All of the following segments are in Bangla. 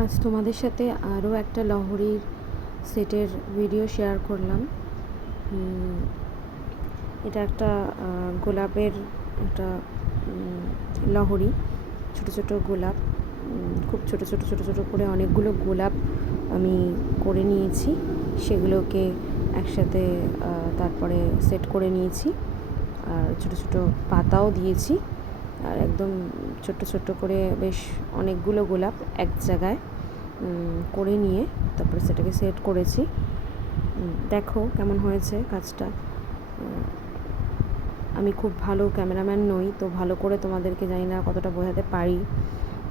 আজ তোমাদের সাথে আরও একটা লহরীর সেটের ভিডিও শেয়ার করলাম। এটা একটা গোলাপের একটা লহরী, ছোট ছোট গোলাপ, খুব ছোট ছোট ছোট ছোট করে অনেকগুলো গোলাপ আমি করে নিয়েছি। সেগুলোকে একসাথে তারপরে সেট করে নিয়েছি, আর ছোট ছোট পাতাও দিয়েছি, আর একদম ছোট্ট ছোট্ট করে বেশ অনেকগুলো গোলাপ এক জায়গায় করে নিয়ে তারপরে সেটাকে সেট করেছি। দেখো কেমন হয়েছে কাজটা। আমি খুব ভালো ক্যামেরাম্যান নই, তো ভালো করে তোমাদেরকে জানি না কতটা বোঝাতে পারি,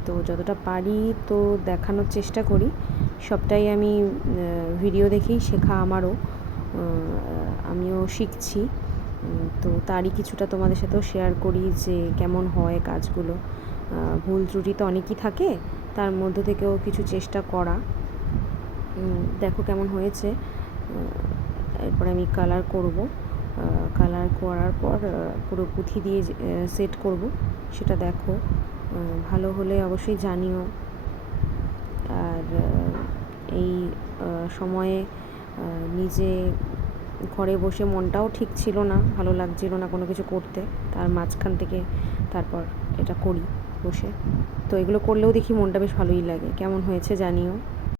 তো যতটা পারি তো দেখানোর চেষ্টা করি। সবটাই আমি ভিডিও দেখেই শেখা আমারও, আমিও শিখছি, তো তারই কিছুটা তোমাদের সাথেও শেয়ার করি যে কেমন হয় কাজগুলো। ভুল ত্রুটি তো অনেকই থাকে, তার মধ্য থেকেও কিছু চেষ্টা করা। দেখো কেমন হয়েছে। এরপর আমি কালার করব, কালার করার পর পুরো পুঁথি দিয়ে সেট করব, সেটা দেখো। ভালো হলে অবশ্যই জানিও। আর এই সময়ে নিজে ঘরে বসে মনটাও ঠিক ছিল না, ভালো লাগছিল না কোনো কিছু করতে, তার মাঝখান থেকে তারপর এটা করি বসে। তো এগুলো করলেও দেখি মনটা বেশ ভালোই লাগে। কেমন হয়েছে জানিও।